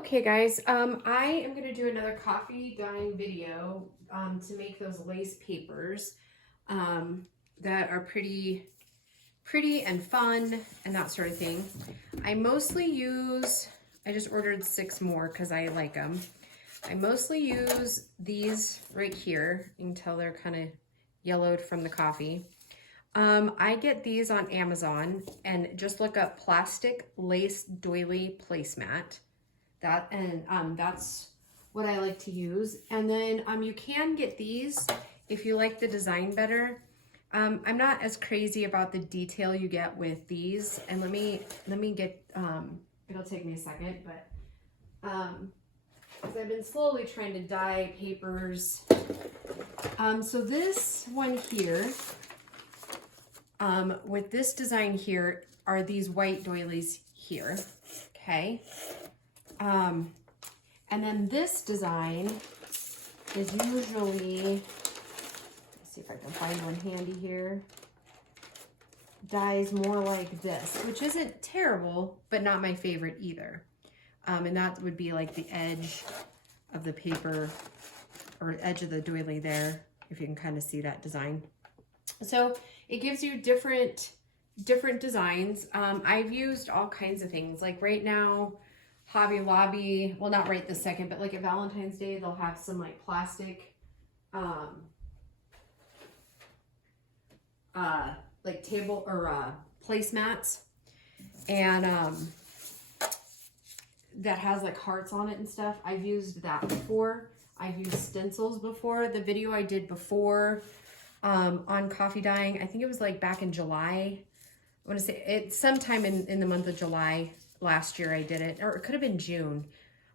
Okay guys, I am going to do another coffee dyeing video to make those lace papers that are pretty and fun and that sort of thing. I mostly use, I just ordered 6 more because I like them. I mostly use these right here. You can tell they're kind of yellowed from the coffee. I get these on Amazon and just look up plastic lace doily placemat. That's what I like to use. And then you can get these if you like the design better. I'm not as crazy about the detail you get with these. And let me get, it'll take me a second, but because I've been slowly trying to dye papers. So this one here, with this design here, are these white doilies here, okay? And then this design is usually, let's see if I can find one handy here, dyes more like this, which isn't terrible, but not my favorite either. And that would be like the edge of the paper or edge of the doily there, if you can kind of see that design. So it gives you different designs. I've used all kinds of things. Like right now, Hobby Lobby, well, not right this second, but like at Valentine's Day, they'll have some like plastic, like table or placemats, and that has like hearts on it and stuff. I've used that before. I've used stencils before. The video I did before on coffee dyeing, I think it was like back in July. I want to say it's sometime in the month of July. Last year I did it, or it could have been June.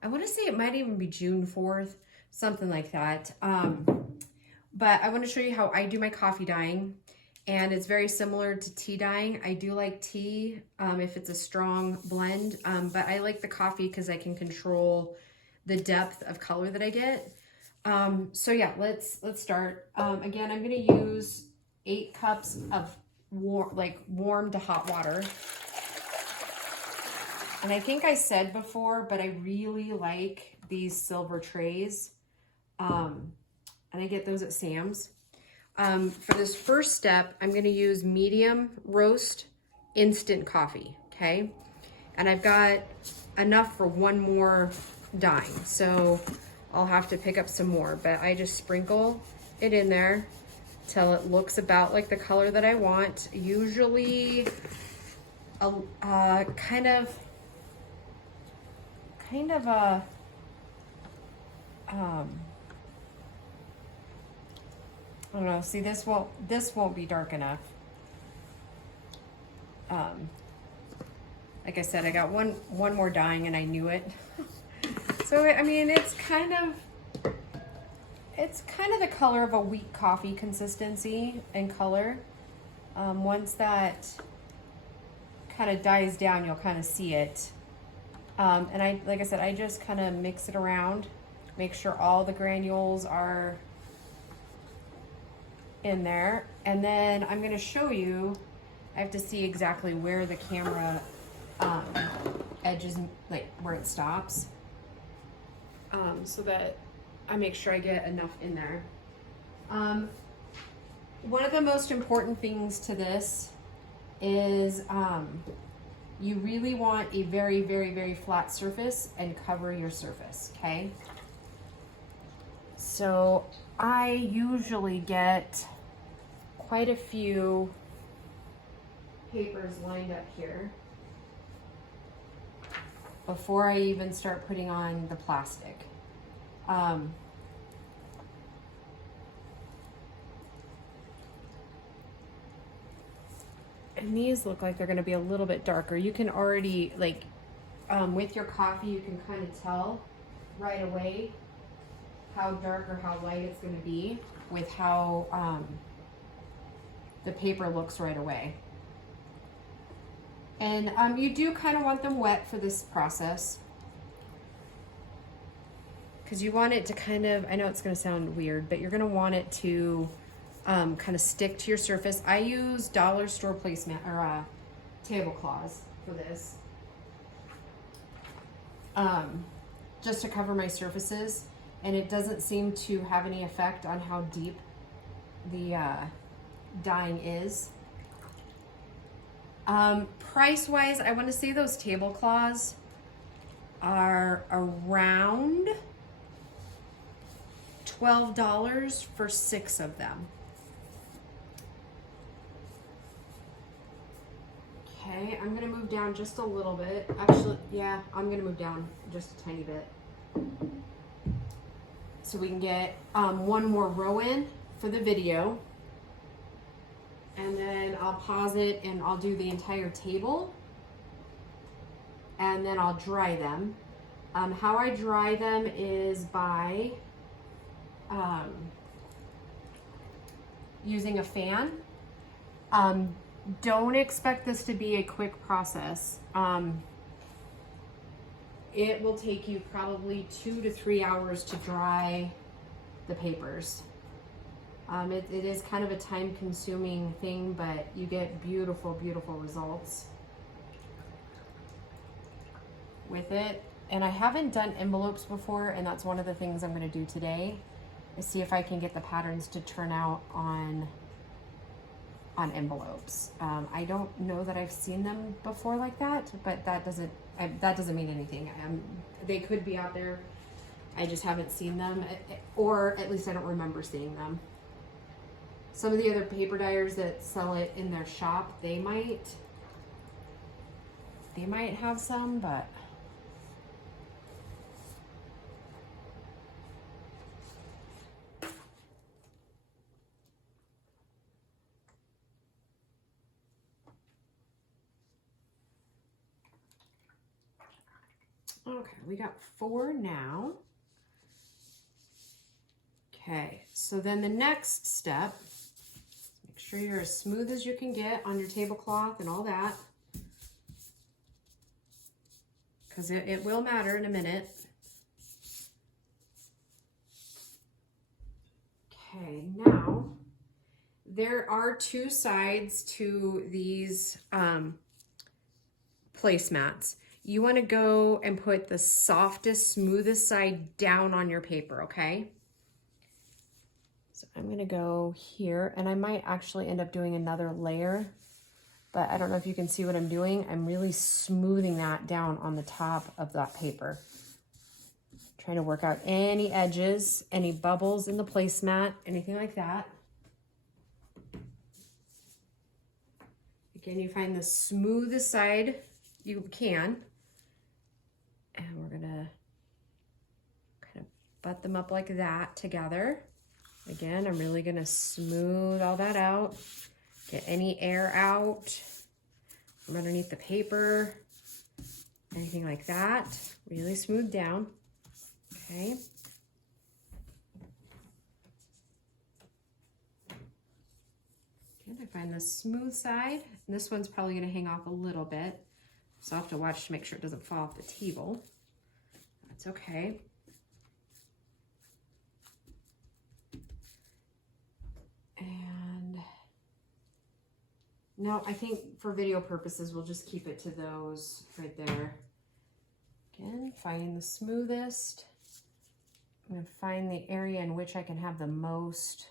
I want to say it might even be June 4th, something like that. But I want to show you how I do my coffee dyeing, and it's very similar to tea dyeing. I do like tea if it's a strong blend, but I like the coffee because I can control the depth of color that I get. So yeah, let's start. Again, I'm going to use 8 cups of warm to hot water. And I think I said before, but I really like these silver trays. And I get those at Sam's. For this first step, I'm going to use medium roast instant coffee, okay? And I've got enough for 1 more dye. So I'll have to pick up some more, but I just sprinkle it in there till it looks about like the color that I want. Usually kind of a, I don't know, see this won't be dark enough. Like I said, I got one more dyeing and I knew it. So, I mean, it's kind of the color of a weak coffee consistency and color. Once that kind of dies down, you'll kind of see it. And like I said, I just kind of mix it around, make sure all the granules are in there. And then I'm going to show you, I have to see exactly where the camera edge is, like where it stops, so that I make sure I get enough in there. One of the most important things to this is you really want a very, very, very flat surface and cover your surface, okay? So I usually get quite a few papers lined up here before I even start putting on the plastic. And these look like they're going to be a little bit darker. You can already, like, with your coffee, you can kind of tell right away how dark or how light it's going to be with how the paper looks right away. And you do kind of want them wet for this process, because you want it to kind of, I know it's going to sound weird, but you're going to want it to kind of stick to your surface. I use dollar store placemat or tablecloths for this. just to cover my surfaces, and it doesn't seem to have any effect on how deep the dyeing is. Price-wise, I want to say those tablecloths are around $12 for 6 of them. Okay, I'm gonna move down just a little bit. Actually, yeah, I'm gonna move down just a tiny bit. So we can get one more row in for the video. And then I'll pause it and I'll do the entire table. And then I'll dry them. How I dry them is by using a fan. Don't expect this to be a quick process. It will take you probably 2 to 3 hours to dry the papers. It is kind of a time-consuming thing, but you get beautiful, beautiful results with it. And I haven't done envelopes before, and that's one of the things I'm going to do today, is see if I can get the patterns to turn out on envelopes. I don't know that I've seen them before like that, but that doesn't mean anything. They could be out there. I just haven't seen them, or at least I don't remember seeing them. Some of the other paper dyers that sell it in their shop, they might have some, but okay, we got 4 now. Okay, so then the next step, make sure you're as smooth as you can get on your tablecloth and all that, because it will matter in a minute. Okay, now there are 2 sides to these placemats. You want to go and put the softest, smoothest side down on your paper, okay? So I'm going to go here, and I might actually end up doing another layer, but I don't know if you can see what I'm doing. I'm really smoothing that down on the top of that paper. Trying to work out any edges, any bubbles in the placemat, anything like that. Again, you find the smoothest side you can. And we're gonna kind of butt them up like that together. Again, I'm really gonna smooth all that out. Get any air out from underneath the paper, anything like that. Really smooth down, okay? Again, I find the smooth side. And this one's probably gonna hang off a little bit. So I'll have to watch to make sure it doesn't fall off the table. That's okay. And now I think for video purposes, we'll just keep it to those right there. Again, finding the smoothest. I'm gonna find the area in which I can have the most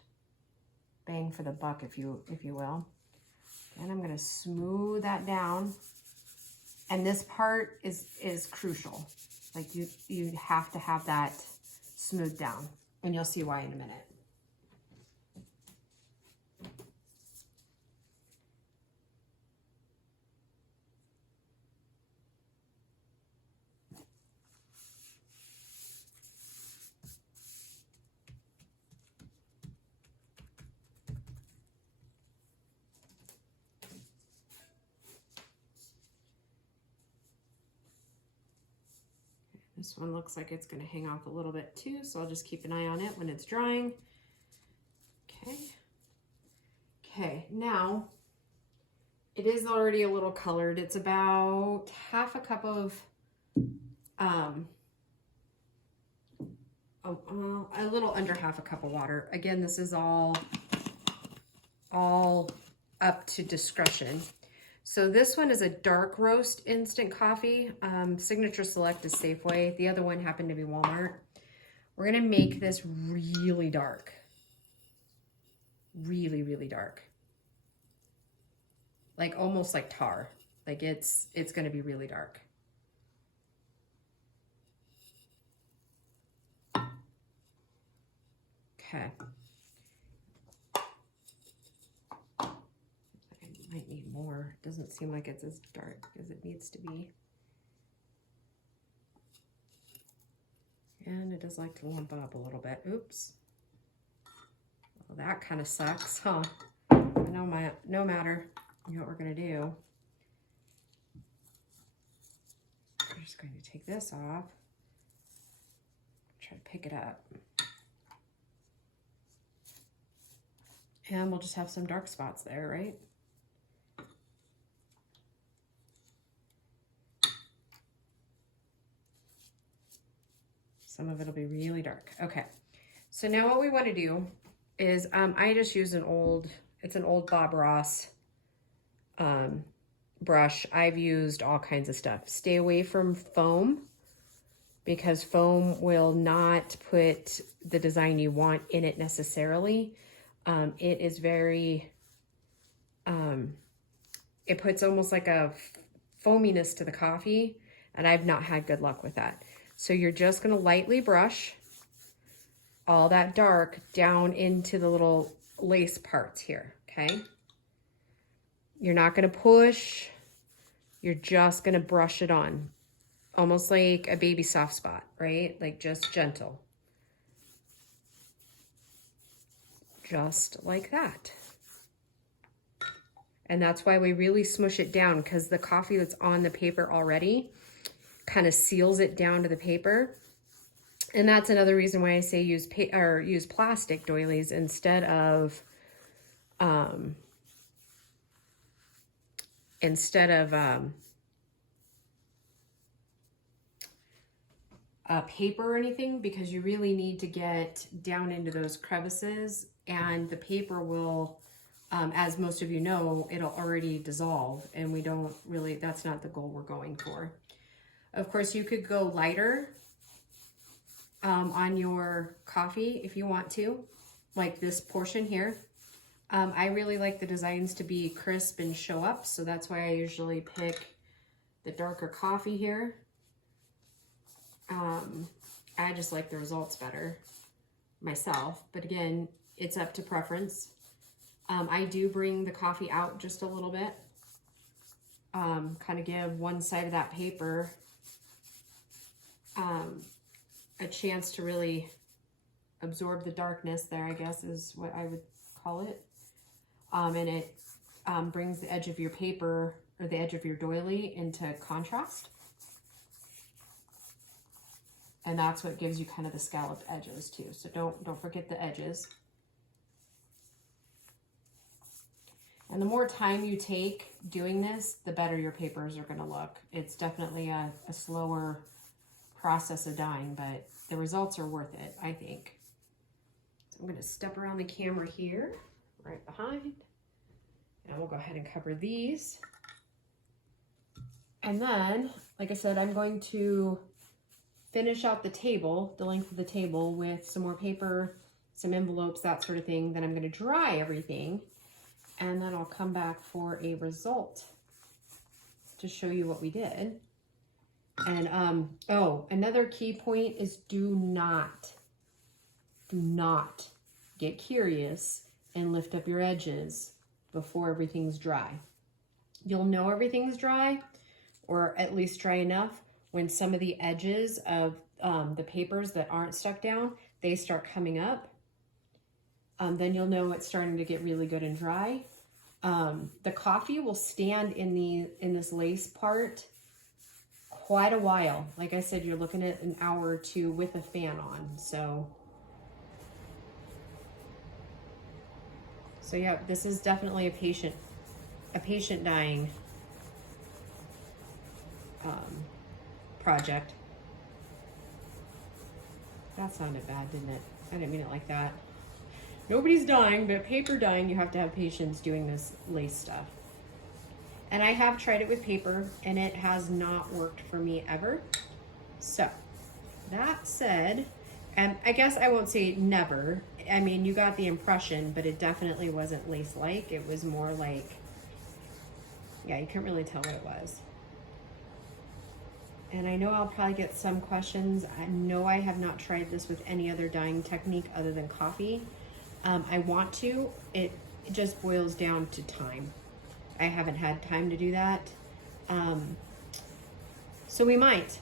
bang for the buck, if you will. And I'm gonna smooth that down. And this part is crucial. Like you have to have that smoothed down, and you'll see why in a minute. This one looks like it's going to hang off a little bit too, so I'll just keep an eye on it when it's drying. Okay. Okay, now it is already a little colored. It's about half a cup of, a little under half a cup of water. Again, this is all up to discretion. So this one is a dark roast instant coffee. Signature Select is Safeway. The other one happened to be Walmart. We're gonna make this really dark. Really, really dark. Like almost like tar. Like it's gonna be really dark. Okay. I might need more. It doesn't seem like it's as dark as it needs to be. And it does like to lump up a little bit. Oops. Well, that kind of sucks, huh? No matter. You know what we're gonna do. I'm just going to take this off. Try to pick it up. And we'll just have some dark spots there, right? Some of it'll be really dark. Okay, so now what we want to do is I just use it's an old Bob Ross brush. I've used all kinds of stuff. Stay away from foam because foam will not put the design you want in it necessarily. It is very, it puts almost like a foaminess to the coffee, and I've not had good luck with that. So you're just gonna lightly brush all that dark down into the little lace parts here, okay? You're not gonna push, you're just gonna brush it on. Almost like a baby soft spot, right? Like just gentle. Just like that. And that's why we really smush it down, because the coffee that's on the paper already kind of seals it down to the paper. And that's another reason why I say use plastic doilies instead of paper or anything, because you really need to get down into those crevices, and the paper will, as most of you know, it'll already dissolve, and we don't really, that's not the goal we're going for. Of course, you could go lighter on your coffee if you want to, like this portion here. I really like the designs to be crisp and show up, so that's why I usually pick the darker coffee here. I just like the results better myself, but again, it's up to preference. I do bring the coffee out just a little bit, kind of give one side of that paper a chance to really absorb the darkness there, I guess is what I would call it. And it brings the edge of your paper or the edge of your doily into contrast. And that's what gives you kind of the scalloped edges too. So don't forget the edges. And the more time you take doing this, the better your papers are gonna look. It's definitely a slower process of dyeing, but the results are worth it, I think. So I'm gonna step around the camera here, right behind, and we'll go ahead and cover these. And then, like I said, I'm going to finish out the table, the length of the table, with some more paper, some envelopes, that sort of thing. Then I'm gonna dry everything, and then I'll come back for a result to show you what we did. And oh, another key point is do not get curious and lift up your edges before everything's dry. You'll know everything's dry, or at least dry enough, when some of the edges of the papers that aren't stuck down, they start coming up. Then you'll know it's starting to get really good and dry. The coffee will stand in this lace part quite a while. Like I said, you're looking at an hour or two with a fan on. So yeah, this is definitely a patient dyeing project. That sounded bad, didn't it? I didn't mean it like that. Nobody's dying, but paper dyeing, you have to have patience doing this lace stuff. And I have tried it with paper and it has not worked for me ever. So that said, and I guess I won't say never. I mean, you got the impression, but it definitely wasn't lace-like. It was more like, yeah, you couldn't really tell what it was. And I know I'll probably get some questions. I know I have not tried this with any other dyeing technique other than coffee. I want to. It just boils down to time. I haven't had time to do that. So we might,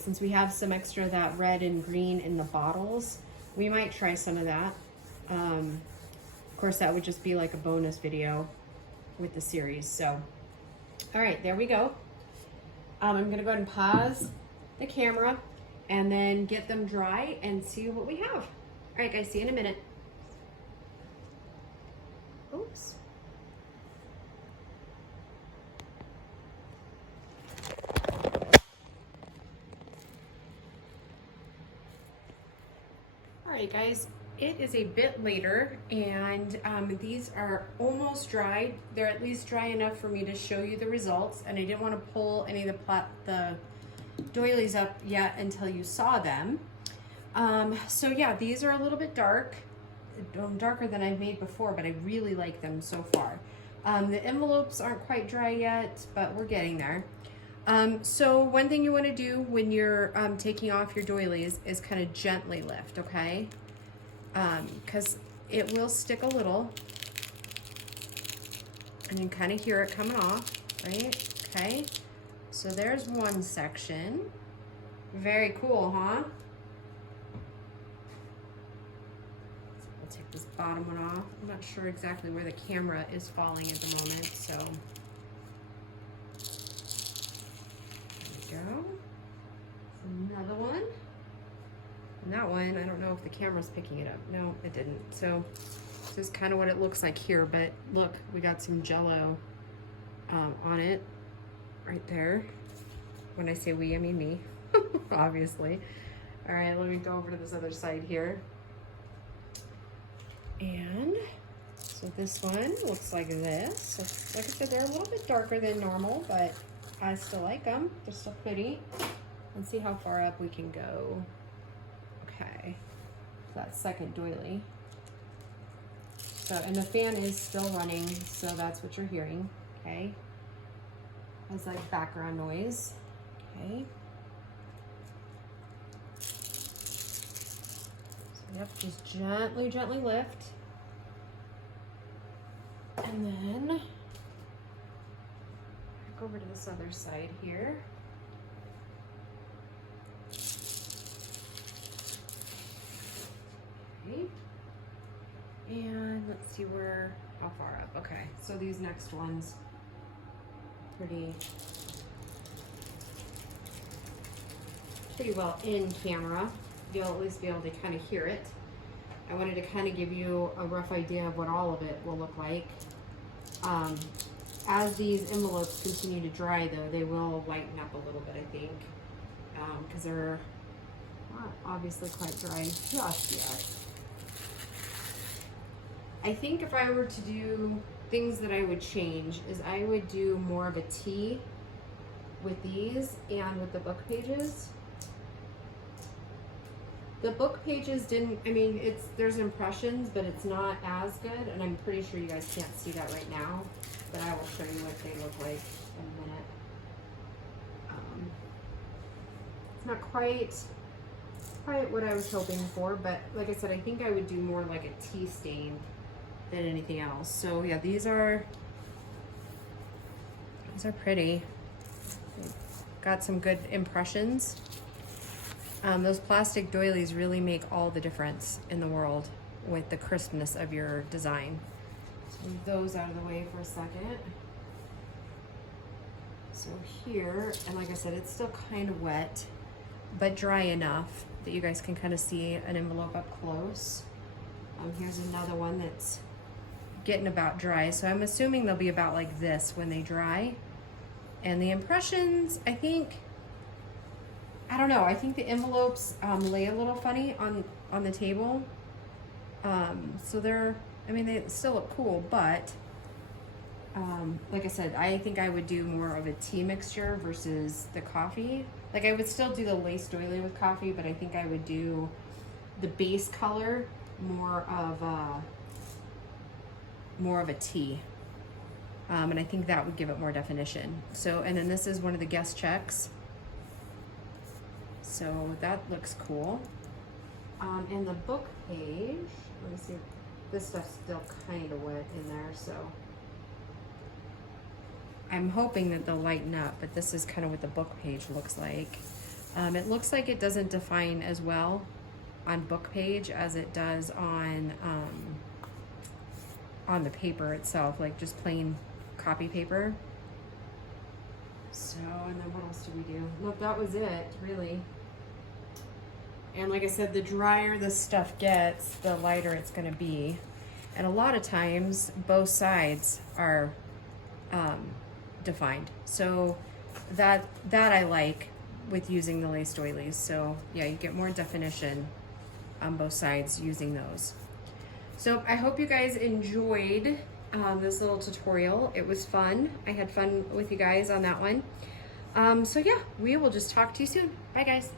since we have some extra of that red and green in the bottles, we might try some of that. Of course, that would just be like a bonus video with the series. So, all right, there we go. I'm gonna go ahead and pause the camera and then get them dry and see what we have. All right, guys, see you in a minute. Oops. All right, guys, it is a bit later and these are almost dried. They're at least dry enough for me to show you the results, and I didn't want to pull any of the doilies up yet until you saw them. So yeah, these are a little bit dark, darker than I've made before, but I really like them so far. The envelopes aren't quite dry yet, but we're getting there. So one thing you want to do when you're taking off your doilies is kind of gently lift, okay? Because it will stick a little, and you kind of hear it coming off, right? Okay, so there's one section. Very cool, huh? So we'll take this bottom one off. I'm not sure exactly where the camera is falling at the moment, so there we go. Another one. And that one, I don't know if the camera's picking it up. No, it didn't. So this is kind of what it looks like here, but look, we got some Jello on it right there. When I say we, I mean me, obviously. All right, let me go over to this other side here. And so this one looks like this. So like I said, they're a little bit darker than normal, but I still like them. They're still pretty. Let's see how far up we can go. Okay, that second doily. So, and the fan is still running, so that's what you're hearing, okay? As like background noise, okay? So, yep, just gently, gently lift. And then, go over to this other side here. And let's see how far up. Okay, so these next ones, pretty well in camera. You'll at least be able to kind of hear it. I wanted to kind of give you a rough idea of what all of it will look like. As these envelopes continue to dry though, they will lighten up a little bit, I think, because they're not obviously quite dry just yet. I think if I were to do things that I would change is I would do more of a T with these and with the book pages. The book pages didn't, I mean, there's impressions, but it's not as good, and I'm pretty sure you guys can't see that right now, but I will show you what they look like in a minute. It's not quite what I was hoping for, but like I said, I think I would do more like a tea stain than anything else. So yeah, these are pretty. Got some good impressions. Those plastic doilies really make all the difference in the world with the crispness of your design. So move those out of the way for a second. So here, and like I said, it's still kind of wet, but dry enough that you guys can kind of see an envelope up close. Here's another one that's getting about dry. So I'm assuming they'll be about like this when they dry. And the impressions, I think, I don't know, I think the envelopes lay a little funny on the table. So they're, I mean, they still look cool, but like I said, I think I would do more of a tea mixture versus the coffee. Like I would still do the lace doily with coffee, but I think I would do the base color more of a tea. And I think that would give it more definition. So, and then this is one of the guest checks. So that looks cool. And the book page, let me see, this stuff's still kind of wet in there, so I'm hoping that they'll lighten up, but this is kind of what the book page looks like. It looks like it doesn't define as well on book page as it does on the paper itself, like just plain copy paper. So, and then what else did we do? Look, that was it, really. And like I said, the drier this stuff gets, the lighter it's gonna be. And a lot of times, both sides are defined. So that I like with using the lace doilies. So yeah, you get more definition on both sides using those. So I hope you guys enjoyed this little tutorial. It was fun. I had fun with you guys on that one. So yeah, we will just talk to you soon. Bye guys.